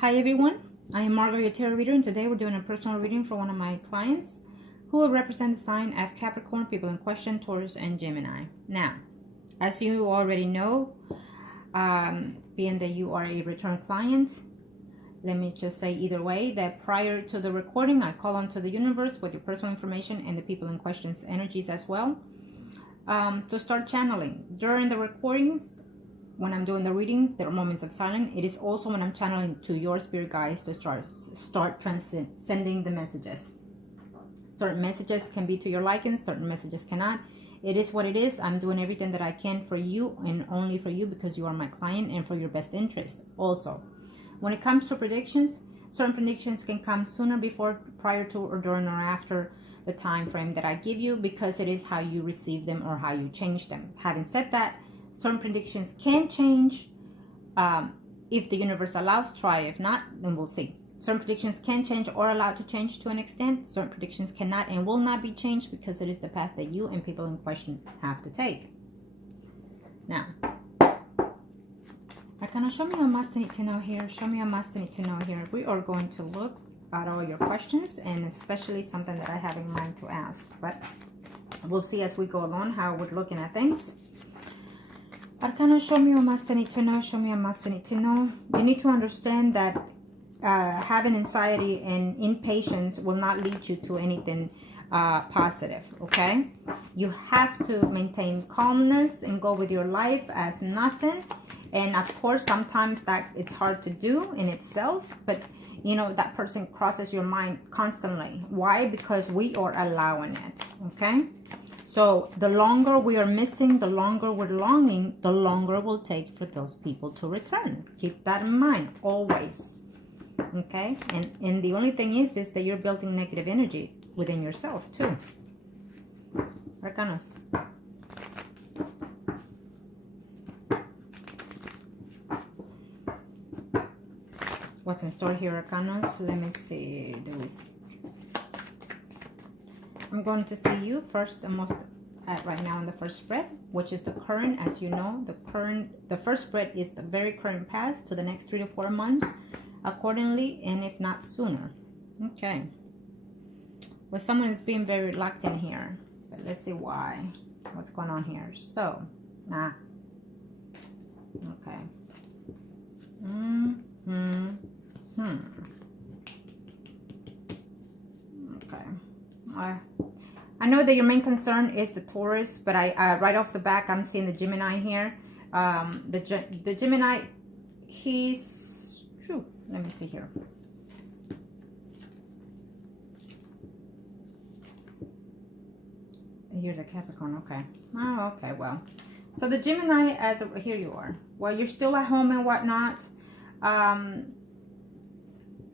Hi everyone, I am Margourtarotreader, and today we're doing a personal reading for one of my clients who will represent the sign of Capricorn, people in question, Taurus, and Gemini. Now, as you already know, being that you are a return client, let me just say either way that prior to the recording, I call onto the universe with your personal information and the people in question's energies as well to start channeling. During the recordings, when I'm doing the reading, there are moments of silence. It is also when I'm channeling to your spirit guides to start sending the messages. Certain messages can be to your liking, certain messages cannot. It is what it is. I'm doing everything that I can for you and only for you because you are my client and for your best interest. Also, when it comes to predictions, certain predictions can come sooner, before, prior to, or during, or after the time frame that I give you, because it is how you receive them or how you change them. Having said that, certain predictions can change if the universe allows. Try. If not, then we'll see. Certain predictions can change or allowed to change to an extent. Certain predictions cannot and will not be changed because it is the path that you and people in question have to take. Now, Arcana, show me a must need to know here. Show me a must need to know here. We are going to look at all your questions, and especially something that I have in mind to ask. But we'll see as we go along how we're looking at things. Arcana, show me a must need to know. Show me a must need to know. You need to understand that having anxiety and impatience will not lead you to anything positive, okay? You have to maintain calmness and go with your life as nothing. And of course, sometimes that it's hard to do in itself, but you know, that person crosses your mind constantly. Why? Because we are allowing it, okay? So the longer we are missing, the longer we're longing, the longer it will take for those people to return. Keep that in mind always. Okay? And the only thing is that you're building negative energy within yourself too. Arcanos. What's in store here, Arcanos? Let me see. I'm going to see you first and most right now in the first spread, which is the current. As you know, the first spread is the very current past to the next 3 to 4 months accordingly, and if not sooner. Okay. Well, someone is being very reluctant here, but let's see why. What's going on here? So, okay. Okay. I know that your main concern is the Taurus, but I right off the back, I'm seeing the Gemini here. The Gemini, he's true. Let me see here. Here's a Capricorn. Okay. Oh, okay. Well, so the Gemini, here you are. Well, you're still at home and whatnot.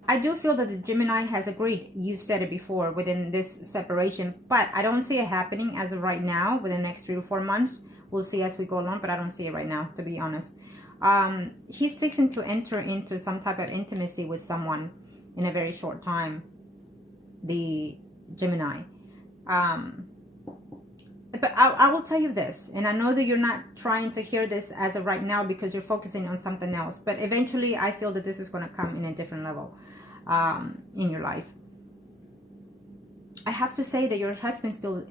I do feel that the Gemini has agreed. You said it before within this separation, but I don't see it happening as of right now within the next 3 to 4 months. We'll see as we go along, but I don't see it right now, to be honest. He's fixing to enter into some type of intimacy with someone in a very short time, the Gemini. But I will tell you this, and I know that you're not trying to hear this as of right now because you're focusing on something else, but eventually I feel that this is going to come in a different level in your life. I have to say that your husband still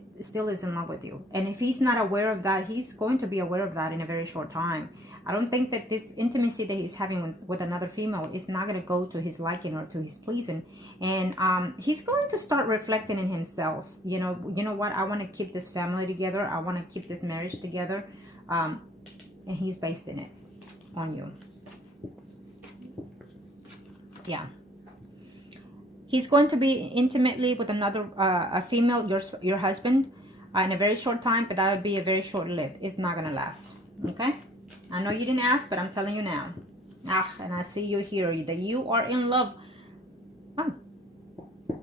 is in love with you, and if he's not aware of that, he's going to be aware of that in a very short time. I don't think that this intimacy that he's having with another female is not going to go to his liking or to his pleasing. And he's going to start reflecting in himself. You know what? I want to keep this family together. I want to keep this marriage together. And he's based in it on you. Yeah. He's going to be intimately with another a female, your husband, in a very short time, but that would be a very short-lived. It's not going to last. Okay? I know you didn't ask, but I'm telling you now. And I see you here, that you are in love. Oh,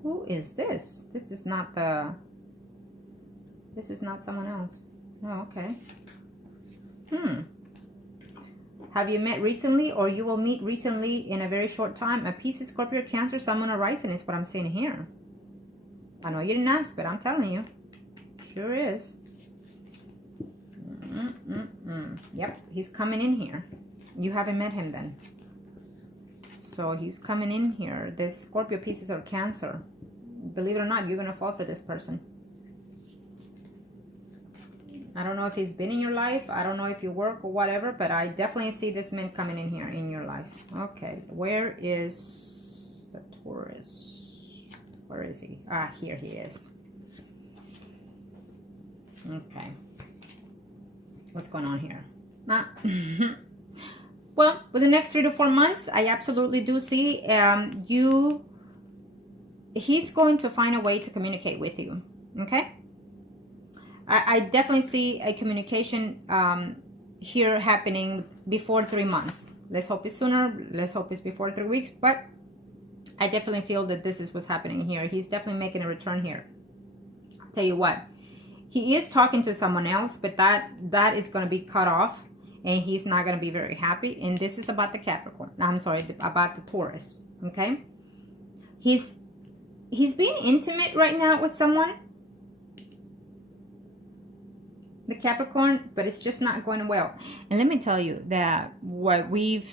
who is this? This is not someone else. Oh, okay. Have you met recently, or you will meet recently in a very short time? A Pisces, Scorpio, Cancer, Sun, or Rising is what I'm seeing here. I know you didn't ask, but I'm telling you. Sure is. Yep, he's coming in here. You haven't met him then. So he's coming in here. This Scorpio Pisces or Cancer. Believe it or not, you're going to fall for this person. I don't know if he's been in your life. I don't know if you work or whatever, but I definitely see this man coming in here in your life. Okay, where is the Taurus? Where is he? Ah, here he is. Okay. What's going on here? Well, with the next 3 to 4 months, I absolutely do see he's going to find a way to communicate with you. Okay? I definitely see a communication here happening before 3 months. Let's hope it's sooner. Let's hope it's before 3 weeks. But I definitely feel that this is what's happening here. He's definitely making a return here. I'll tell you what. He is talking to someone else, but that is going to be cut off. And he's not going to be very happy. And this is about the Capricorn. I'm sorry, about the Taurus. Okay? He's being intimate right now with someone. The Capricorn, but it's just not going well. And let me tell you that what we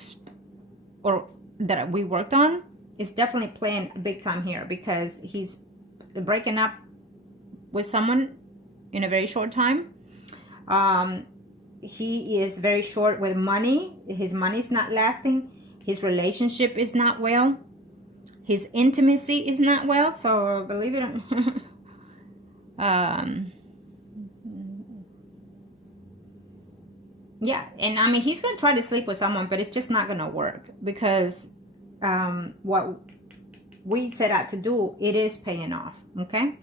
worked on is definitely playing big time here, because he's breaking up with someone in a very short time. He is very short with money. His money's not lasting. His relationship is not well. His intimacy is not well. So believe it or not. Yeah, and I mean, he's going to try to sleep with someone, but it's just not going to work, because what we set out to do, it is paying off, okay?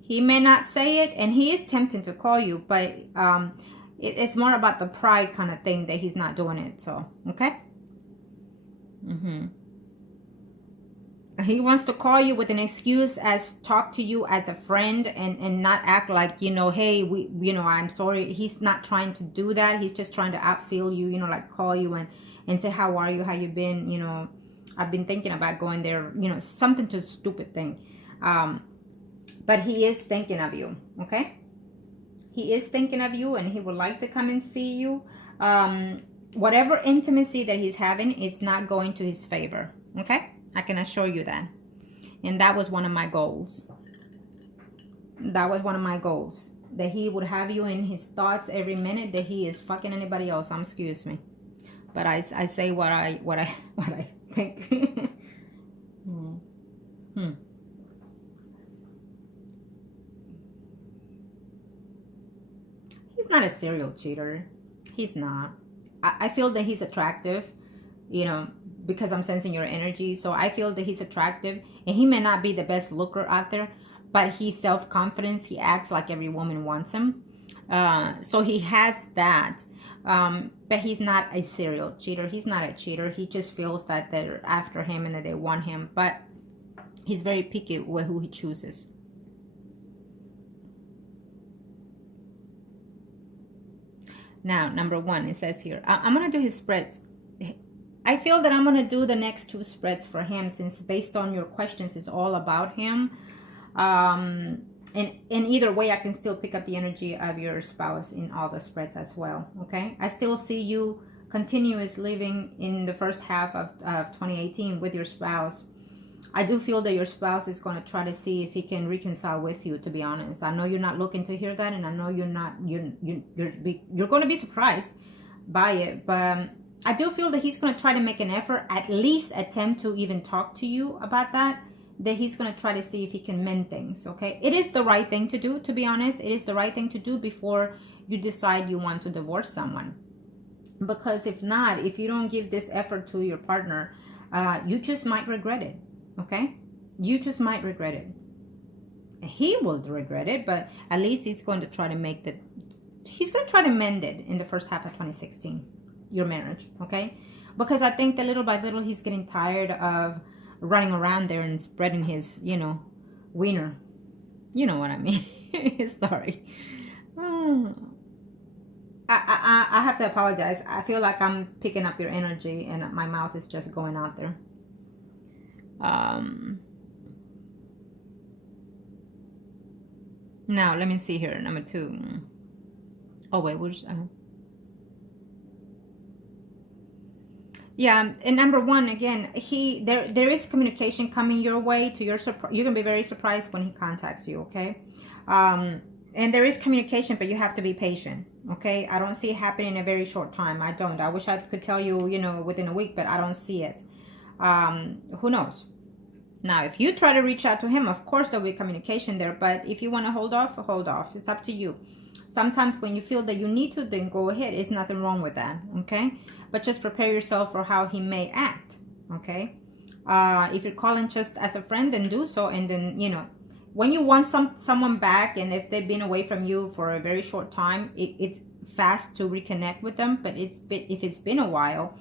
He may not say it, and he is tempting to call you, but it's more about the pride kind of thing that he's not doing it, so, okay? He wants to call you with an excuse, as talk to you as a friend, and not act like, you know, hey, I'm sorry. He's not trying to do that. He's just trying to outfeel you, you know, like call you and say, how are you? How you been? You know, I've been thinking about going there, you know, something to stupid thing. But he is thinking of you, okay? He is thinking of you, and he would like to come and see you. Whatever intimacy that he's having is not going to his favor, okay? I can assure you that. And that was one of my goals. That was one of my goals. That he would have you in his thoughts every minute that he is fucking anybody else. Excuse me. But I say what I think. He's not a serial cheater. He's not. I feel that he's attractive, you know, because I'm sensing your energy. So I feel that he's attractive, and he may not be the best looker out there, but he's self-confident. He acts like every woman wants him. So he has that. But he's not a serial cheater. He's not a cheater. He just feels that they're after him and that they want him. But he's very picky with who he chooses. Now, number one, it says here, I'm going to do his spreads. I feel that I'm going to do the next 2 spreads for him, since based on your questions, it's all about him. And in either way, I can still pick up the energy of your spouse in all the spreads as well, okay? I still see you continuous living in the first half of 2018 with your spouse. I do feel that your spouse is going to try to see if he can reconcile with you, to be honest. I know you're not looking to hear that, and I know you're going to be surprised by it, but I do feel that he's going to try to make an effort, at least attempt to even talk to you about that he's going to try to see if he can mend things, okay? It is the right thing to do, to be honest. It is the right thing to do before you decide you want to divorce someone. Because if not, if you don't give this effort to your partner, you just might regret it, okay? You just might regret it. He will regret it, but at least he's going to try to he's going to try to mend it in the first half of 2016, your marriage, okay? Because I think that little by little, he's getting tired of running around there and spreading his, you know, wiener. You know what I mean. Sorry. I have to apologize. I feel like I'm picking up your energy and my mouth is just going out there. Now, let me see here. Number 2. Oh, wait. Yeah, and number one, again, there is communication coming your way. To your surprise, you're gonna be very surprised when he contacts you. Okay, and there is communication, but you have to be patient. Okay, I don't see it happening in a very short time. I don't. I wish I could tell you, you know, within a week, but I don't see it. Who knows? Now, if you try to reach out to him, of course there'll be communication there. But if you want to hold off, hold off. It's up to you. Sometimes when you feel that you need to, then go ahead. There's nothing wrong with that. Okay. But just prepare yourself for how he may act, okay? If you're calling just as a friend, then do so. And then, you know, when you want someone back, and if they've been away from you for a very short time, it's fast to reconnect with them. But if it's been a while,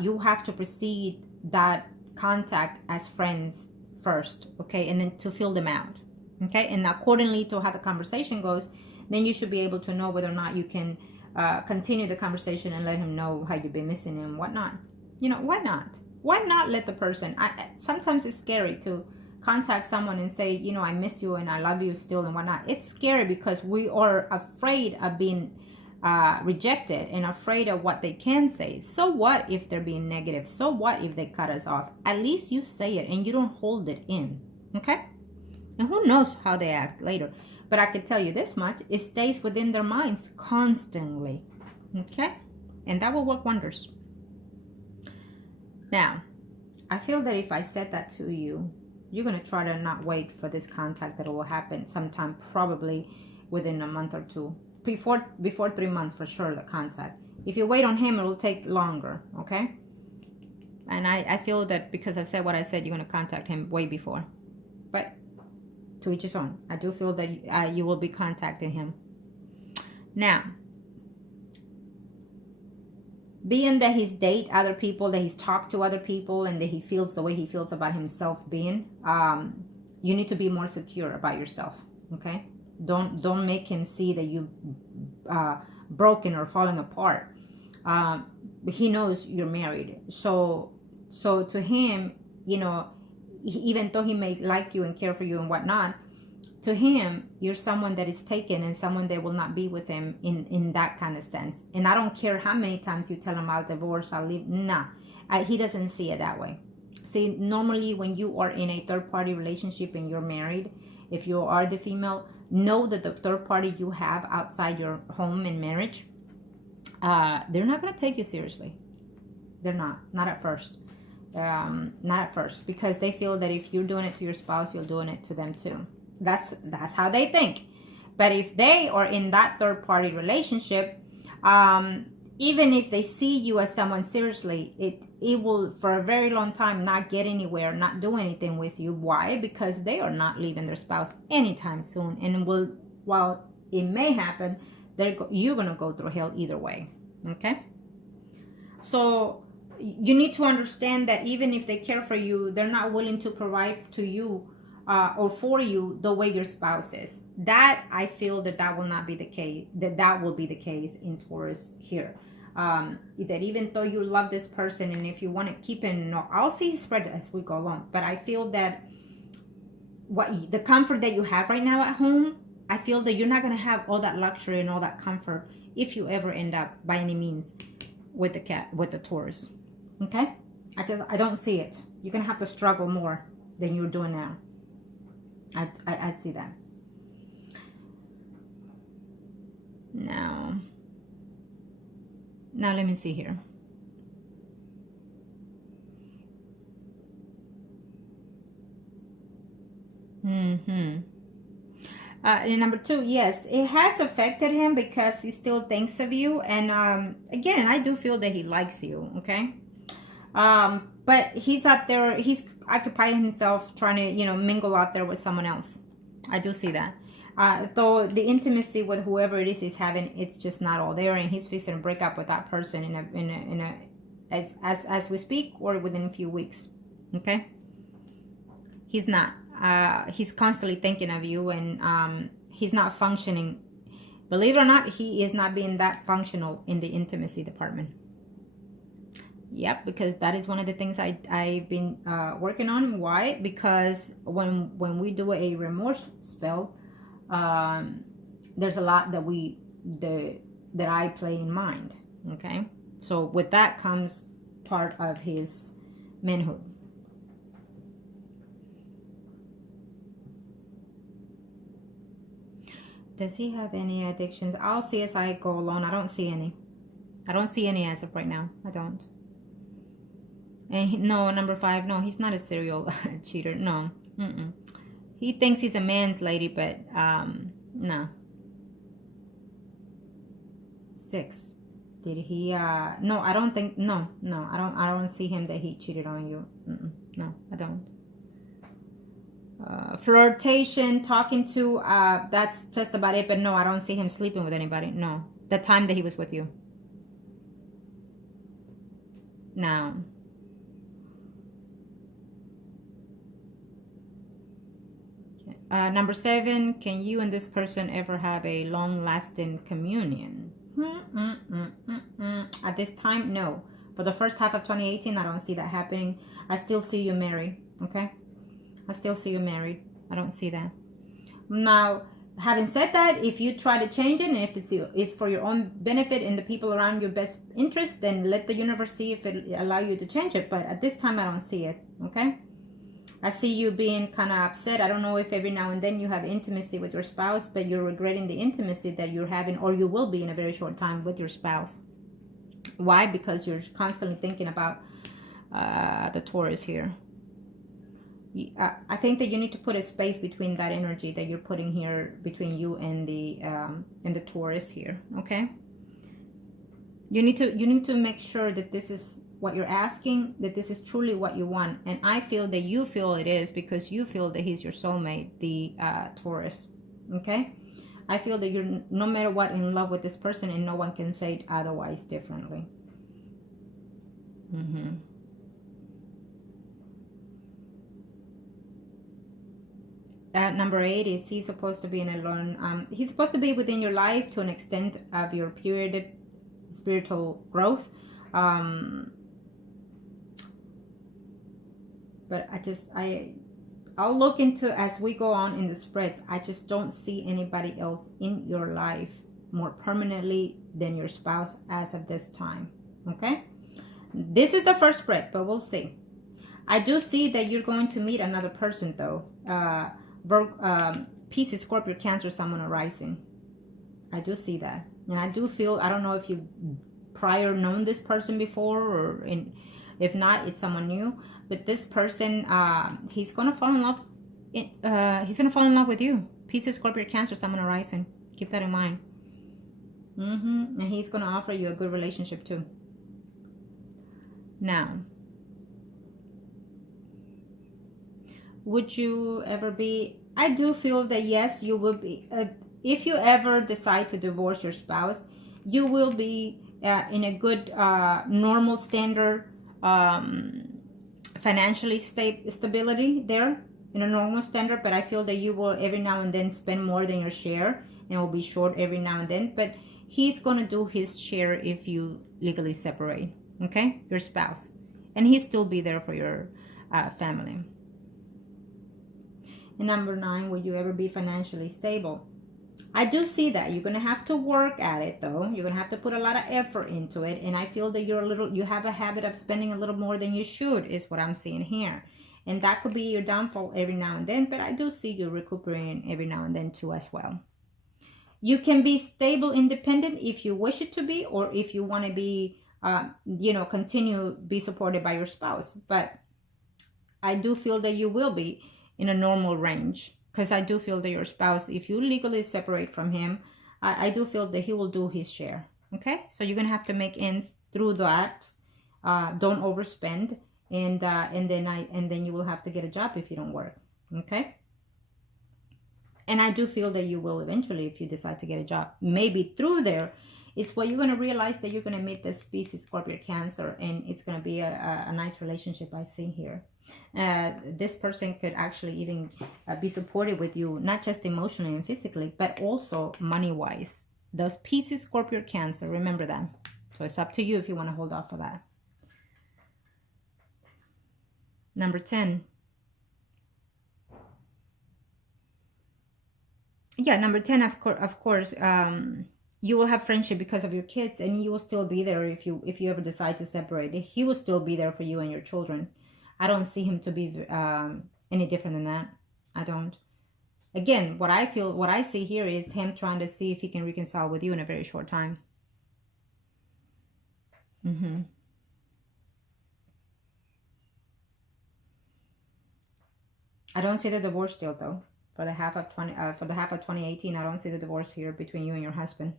you have to proceed that contact as friends first, okay? And then to fill them out, okay? And accordingly to how the conversation goes, then you should be able to know whether or not you can continue the conversation and let him know how you've been missing him, whatnot. You know, why not? Why not let the person? Sometimes it's scary to contact someone and say, you know, I miss you and I love you still and whatnot. It's scary because we are afraid of being rejected and afraid of what they can say. So what if they're being negative? So what if they cut us off? At least you say it and you don't hold it in, okay? And who knows how they act later. But I can tell you this much, it stays within their minds constantly, okay? And that will work wonders. Now, I feel that if I said that to you, you're going to try to not wait for this contact that will happen sometime probably within a month or two. Before 3 months for sure, the contact. If you wait on him, it will take longer, okay? And I feel that because I said what I said, you're going to contact him way before. But to each his own. I do feel that you will be contacting him. Now, being that he's date other people, that he's talked to other people, and that he feels the way he feels about himself being, you need to be more secure about yourself, okay? Don't make him see that you've broken or falling apart. He knows you're married. So to him, you know, even though he may like you and care for you and whatnot, to him, you're someone that is taken and someone that will not be with him in that kind of sense. And I don't care how many times you tell him I'll divorce, I'll leave. Nah, he doesn't see it that way. See, normally when you are in a third-party relationship and you're married, if you are the female, know that the third party you have outside your home and marriage, they're not going to take you seriously. They're not at first. Not at first, because they feel that if you're doing it to your spouse, you're doing it to them too. That's how they think. But if they are in that third party relationship, even if they see you as someone seriously, it will for a very long time not get anywhere, not do anything with you. Why? Because they are not leaving their spouse anytime soon, and while it may happen, you're gonna go through hell either way. Okay, so you need to understand that even if they care for you, they're not willing to provide to you or for you the way your spouse is. That I feel that will not be the case. That will be the case in Taurus here. That even though you love this person, and if you want to keep it, no, I'll see spread as we go along. But I feel that the comfort that you have right now at home, I feel that you're not going to have all that luxury and all that comfort if you ever end up by any means with the Taurus. Okay, I don't see it. You're gonna have to struggle more than you're doing now. I see that. Now let me see here. And number 2, yes, it has affected him because he still thinks of you. And again, I do feel that he likes you, okay? But he's out there, he's occupied himself trying to, you know, mingle out there with someone else. I do see that. Though the intimacy with whoever it is he's having, it's just not all there, and he's fixing to break up with that person as we speak, or within a few weeks. Okay? He's not. He's constantly thinking of you, and he's not functioning. Believe it or not, he is not being that functional in the intimacy department. Yep, because that is one of the things I've been working on. Why? Because when we do a remorse spell, there's a lot that I play in mind. Okay, so with that comes part of his manhood. Does he have any addictions? I'll see as I go along. I don't see any. I don't see any as of right now. I don't. And no, number 5, no, he's not a serial cheater. No. He thinks he's a man's lady, but no. 6. Did he no, I don't think, no, I don't see him that he cheated on you. No, I don't. Flirtation, talking to, that's just about it, but no, I don't see him sleeping with anybody. No, the time that he was with you. Now, number 7, can you and this person ever have a long-lasting communion? At this time, no. For the first half of 2018, I don't see that happening. I still see you married, okay? I still see you married. I don't see that. Now, having said that, if you try to change it, and if it's for your own benefit and the people around your best interest, then let the universe see if it allow you to change it. But at this time, I don't see it, okay? I see you being kind of upset. I don't know if every now and then you have intimacy with your spouse, but you're regretting the intimacy that you're having, or you will be in a very short time with your spouse. Why? Because you're constantly thinking about the Taurus here. I think that you need to put a space between that energy that you're putting here between you and the Taurus here. Okay. You need to make sure that this is what you're asking, that this is truly what you want. And I feel that you feel it is, because you feel that he's your soulmate, the Taurus. Okay. I feel that you're no matter what in love with this person, and no one can say it otherwise differently. Number 8 is he's supposed to be in a learn. He's supposed to be within your life to an extent of your period spiritual growth. But I'll look into as we go on in the spreads. I just don't see anybody else in your life more permanently than your spouse as of this time. Okay, this is the first spread, but we'll see. I do see that you're going to meet another person though. Pisces, Scorpio, Cancer, someone arising. I do see that, and I do feel, I don't know if you prior known this person before, or if not, it's someone new. But this person, he's gonna fall in love. He's gonna fall in love with you. Pisces, Scorpio, Cancer, someone arising. Keep that in mind. And he's gonna offer you a good relationship too. Now, would you ever be? I do feel that yes, you will be. If you ever decide to divorce your spouse, you will be in a good, normal standard, financially stability there, in a normal standard. But I feel that you will every now and then spend more than your share, and will be short every now and then. But he's gonna do his share if you legally separate. Okay, your spouse, and he'll still be there for your family. And number 9, will you ever be financially stable? I do see that. You're going to have to work at it though. You're going to have to put a lot of effort into it. And I feel that you have a habit of spending a little more than you should, is what I'm seeing here. And that could be your downfall every now and then, but I do see you recuperating every now and then too as well. You can be stable, independent if you wish it to be, or if you want to be, be supported by your spouse. But I do feel that you will be in a normal range, because I do feel that your spouse, if you legally separate from him, I do feel that he will do his share. Okay, so you're gonna have to make ends through that. Don't overspend, and then you will have to get a job if you don't work. Okay, and I do feel that you will eventually, if you decide to get a job, maybe through there. It's what you're going to realize that you're going to meet this Pisces, Scorpio, Cancer, and it's going to be a nice relationship I see here. This person could actually even be supportive with you, not just emotionally and physically, but also money-wise. Those Pisces, Scorpio, Cancer, remember that. So it's up to you if you want to hold off for that. Number 10. Yeah, number 10, of course. you will have friendship because of your kids, and you will still be there if you ever decide to separate. He will still be there for you and your children. I don't see him to be any different than that. I don't. Again, what I see here is him trying to see if he can reconcile with you in a very short time. I don't see the divorce still though. For the half of 2018, I don't see the divorce here between you and your husband.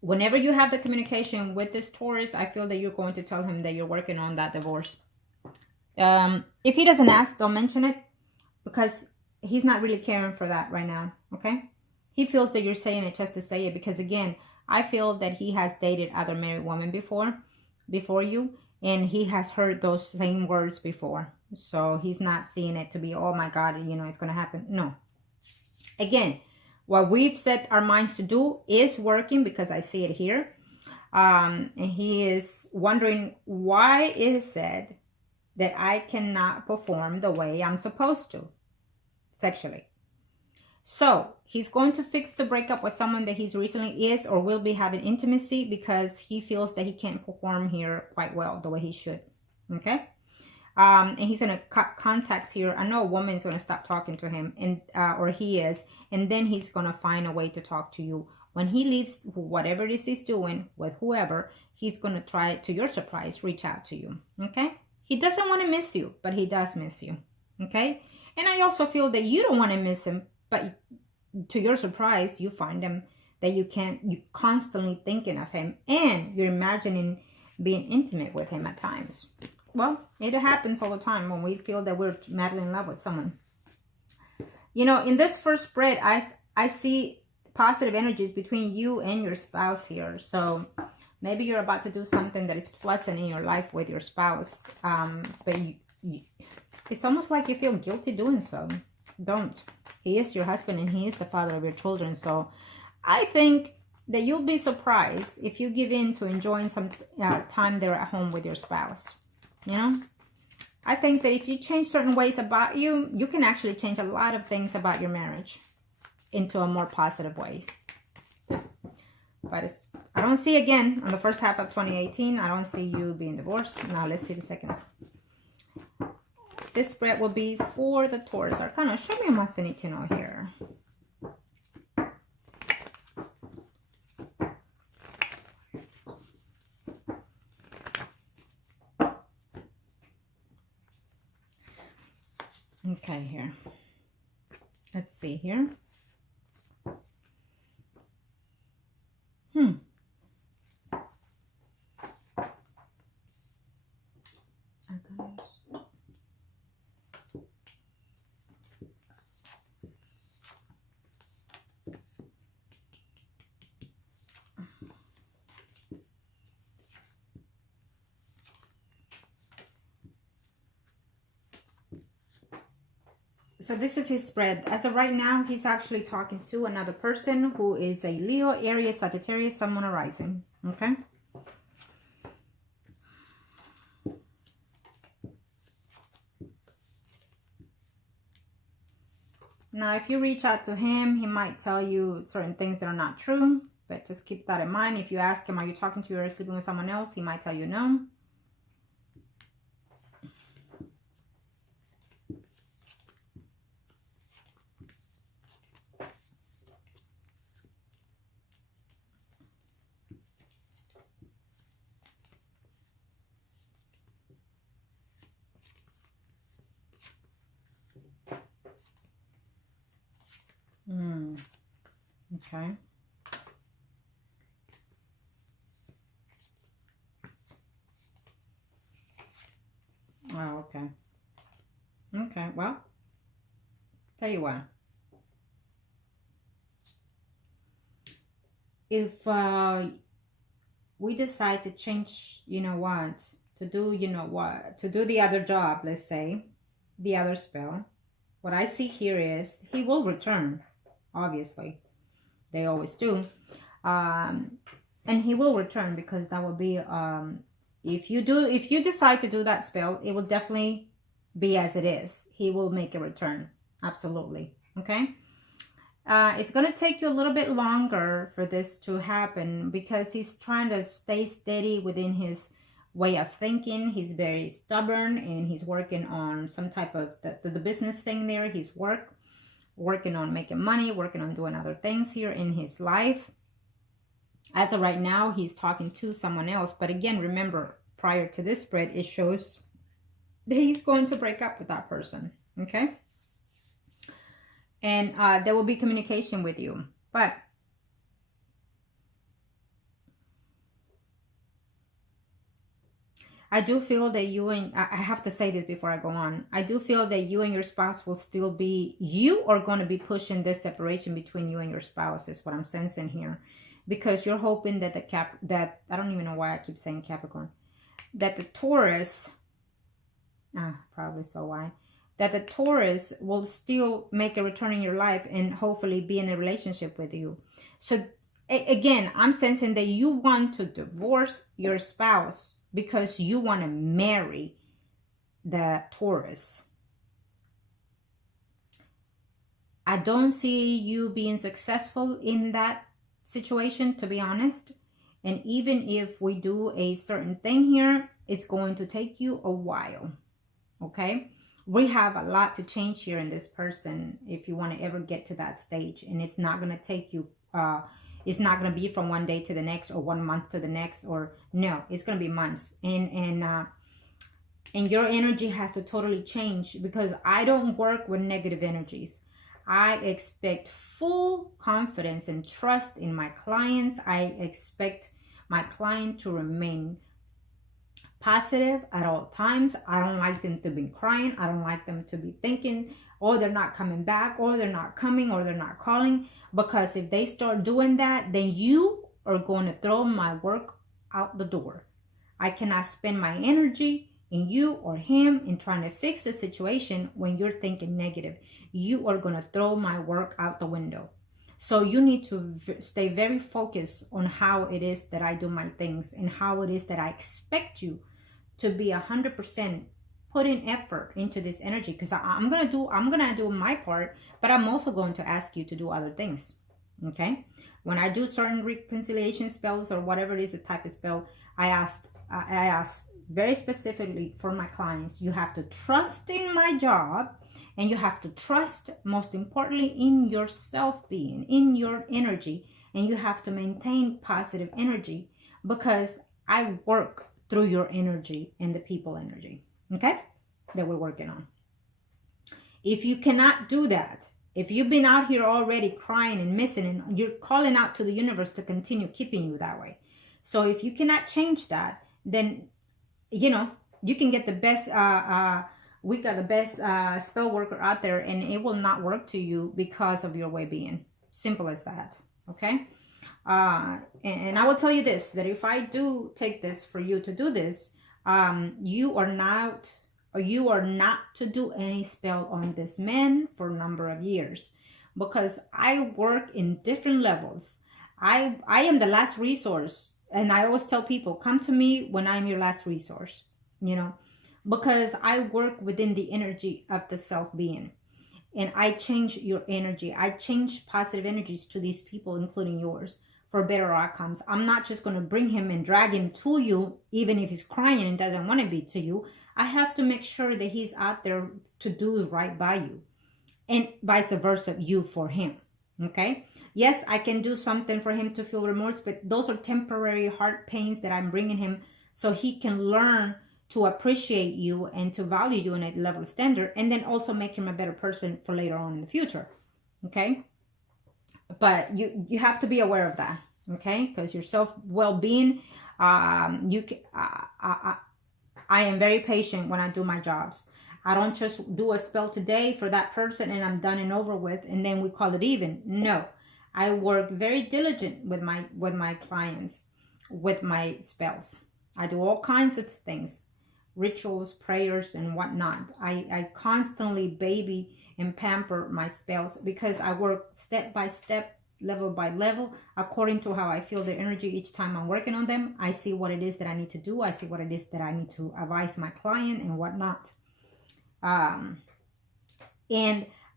Whenever you have the communication with this Taurus, I feel that you're going to tell him that you're working on that divorce. If he doesn't ask, don't mention it, because he's not really caring for that right now, okay? He feels that you're saying it just to say it, because again, I feel that he has dated other married women before you, and he has heard those same words before. So he's not seeing it to be, oh my God, you know, it's going to happen. No. Again, what we've set our minds to do is working, because I see it here. And he is wondering, why is it that I cannot perform the way I'm supposed to sexually? So he's going to fix the breakup with someone that he's recently is or will be having intimacy, because he feels that he can't perform here quite well the way he should. Okay. And he's going to cut contacts here. I know a woman's going to stop talking to him, and or he is, and then he's going to find a way to talk to you. When he leaves whatever it is he's doing with whoever, he's going to try, to your surprise, reach out to you. Okay. He doesn't want to miss you, but he does miss you. Okay. And I also feel that you don't want to miss him, but to your surprise, you find him, that you're constantly thinking of him, and you're imagining being intimate with him at times. Well, it happens all the time when we feel that we're madly in love with someone. You know, in this first spread, I see positive energies between you and your spouse here. So maybe you're about to do something that is pleasant in your life with your spouse. But it's almost like you feel guilty doing so. Don't. He is your husband, and he is the father of your children. So I think that you'll be surprised if you give in to enjoying some time there at home with your spouse. You know, I think that if you change certain ways about you, you can actually change a lot of things about your marriage into a more positive way. But I don't see, again, on the first half of 2018, I don't see you being divorced. Now let's see the seconds. This spread will be for the Taurus Arcana. Show me what they need to know here. Okay, here. Let's see here. So this is his spread. As of right now, he's actually talking to another person who is a Leo, Aries, Sagittarius, Sun, Moon, Rising. Okay. Now, if you reach out to him, he might tell you certain things that are not true. But just keep that in mind. If you ask him, are you talking to or sleeping with someone else? He might tell you no. Okay. Oh, okay. Okay, well, tell you what. If we decide to change, to do, to do the other job, let's say, the other spell, what I see here is he will return, obviously. They always do. And he will return, because that will be, if you decide to do that spell, it will definitely be as it is. He will make a return. Absolutely. Okay. It's going to take you a little bit longer for this to happen because he's trying to stay steady within his way of thinking. He's very stubborn and he's working on some type of the business thing there. He's working on making money, working on doing other things here in his life. As of right now, he's talking to someone else. But again, remember, prior to this spread, it shows that he's going to break up with that person. Okay? And there will be communication with you. But I do feel that you and, I have to say this before I go on. I do feel that you and your spouse will still be, you are going to be pushing this separation between you and your spouse is what I'm sensing here. Because you're hoping that I don't even know why I keep saying Capricorn, that the Taurus, probably so why, that the Taurus will still make a return in your life and hopefully be in a relationship with you. So again, I'm sensing that you want to divorce your spouse because you want to marry the Taurus. I don't see you being successful in that situation, to be honest. And even if we do a certain thing here, it's going to take you a while. Okay? We have a lot to change here in this person if you want to ever get to that stage. And it's not going to take you, it's not going to be from one day to the next or 1 month to the next, or no, it's going to be months. And your energy has to totally change because I don't work with negative energies. I expect full confidence and trust in my clients. I expect my client to remain positive at all times. I don't like them to be crying. I don't like them to be thinking, oh, they're not coming back, or they're not coming, or they're not calling. Because if they start doing that, then you are going to throw my work out the door. I cannot spend my energy in you or him in trying to fix the situation when you're thinking negative. You are going to throw my work out the window. So you need to stay very focused on how it is that I do my things and how it is that I expect you to be 100% putting effort into this energy, because I'm gonna do my part, but I'm also going to ask you to do other things. Okay, when I do certain reconciliation spells or whatever it is, the type of spell, I asked very specifically for my clients, you have to trust in my job, and you have to trust, most importantly, in yourself being, in your energy, and you have to maintain positive energy because I work through your energy and the people energy, okay, that we're working on. If you cannot do that, if you've been out here already crying and missing, and you're calling out to the universe to continue keeping you that way. So if you cannot change that, then, you know, you can get the best, we got the best spell worker out there, and it will not work to you because of your way being. Simple as that, okay? And I will tell you this, that if I do take this for you to do this, you are not to do any spell on this man for a number of years, because I work in different levels. I am the last resource, and I always tell people, come to me when I'm your last resource, you know, because I work within the energy of the self being. And I change your energy. I change positive energies to these people, including yours, for better outcomes. I'm not just going to bring him and drag him to you, even if he's crying and doesn't want to be to you. I have to make sure that he's out there to do right by you, and vice versa, you for him. Okay? Yes, I can do something for him to feel remorse, but those are temporary heart pains that I'm bringing him so he can learn to appreciate you and to value you in a level standard, and then also make him a better person for later on in the future. Okay? But you have to be aware of that, okay? Because your self-well-being, I am very patient when I do my jobs. I don't just do a spell today for that person and I'm done and over with, and then we call it even. No, I work very diligent with my clients, with my spells. I do all kinds of things, rituals, prayers, and whatnot. I constantly baby and pamper my spells because I work step by step, level by level, according to how I feel their energy each time I'm working on them. I see what it is that I need to do. I see what it is that I need to advise my client and whatnot. And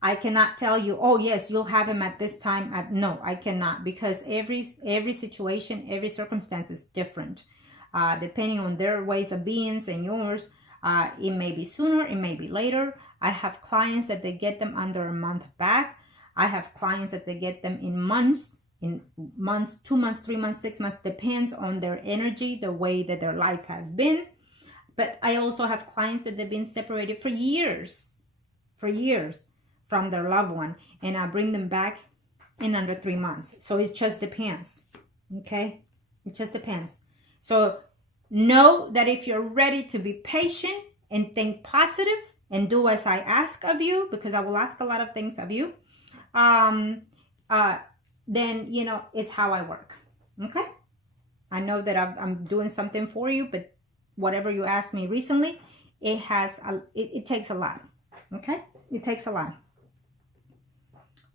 I cannot tell you, oh yes, you'll have him at this time. No, I cannot, because every situation, every circumstance is different. Depending on their ways of being and yours, it may be sooner, it may be later. I have clients that they get them under a month back. I have clients that they get them in months, 2 months, 3 months, 6 months, depends on their energy, the way that their life has been. But I also have clients that they've been separated for years from their loved one, and I bring them back in under 3 months. So it just depends. Okay, it just depends. So know that if you're ready to be patient and think positive and do as I ask of you, because I will ask a lot of things of you, then, you know, it's how I work. Okay, I know that I'm doing something for you, but whatever you asked me recently, it takes a lot. Okay, it takes a lot,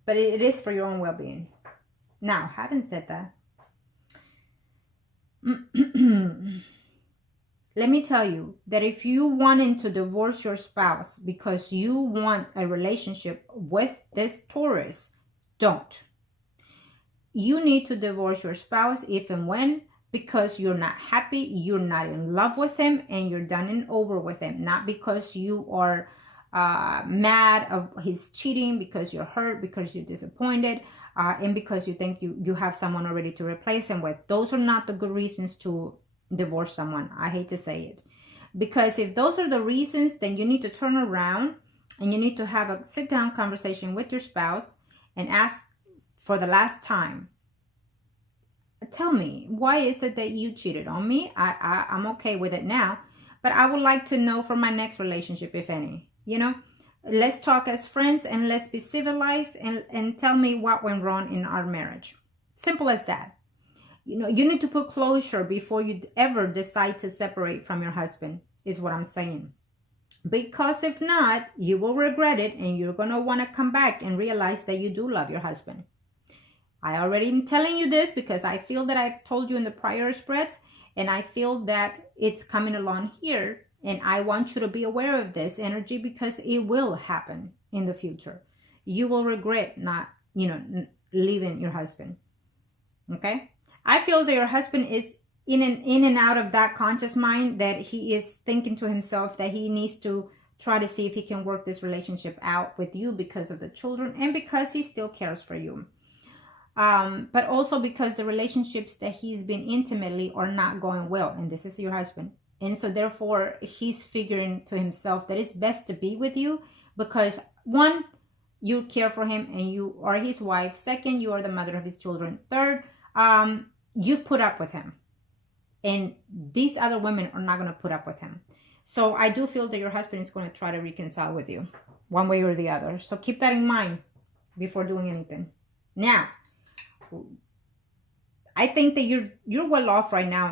but it is for your own well-being. Now, having said that, let me tell you that if you wanted to divorce your spouse because you want a relationship with this Taurus, don't. You need to divorce your spouse if and when, because you're not happy, you're not in love with him, and you're done and over with him. Not because you are mad of his cheating, because you're hurt, because you're disappointed, and because you think you have someone already to replace him with. Those are not the good reasons to divorce someone. I hate to say it, because if those are the reasons, then you need to turn around and you need to have a sit-down conversation with your spouse and ask for the last time, tell me, why is it that you cheated on me? I'm okay with it now, but I would like to know for my next relationship, if any. You know, let's talk as friends and let's be civilized, and tell me what went wrong in our marriage. Simple as that. You know, you need to put closure before you ever decide to separate from your husband, is what I'm saying. Because if not, you will regret it, and you're going to want to come back and realize that you do love your husband. I already am telling you this because I feel that I've told you in the prior spreads, and I feel that it's coming along here, and I want you to be aware of this energy, because it will happen in the future. You will regret not, you know, leaving your husband. Okay? I feel that your husband is in and out of that conscious mind, that he is thinking to himself that he needs to try to see if he can work this relationship out with you because of the children, and because he still cares for you. But also because the relationships that he's been intimately are not going well, and this is your husband. And so therefore, he's figuring to himself that it's best to be with you because, one, you care for him and you are his wife. Second, you are the mother of his children. Third, you've put up with him. And these other women are not going to put up with him. So I do feel that your husband is going to try to reconcile with you one way or the other. So keep that in mind before doing anything. Now, I think that you're well off right now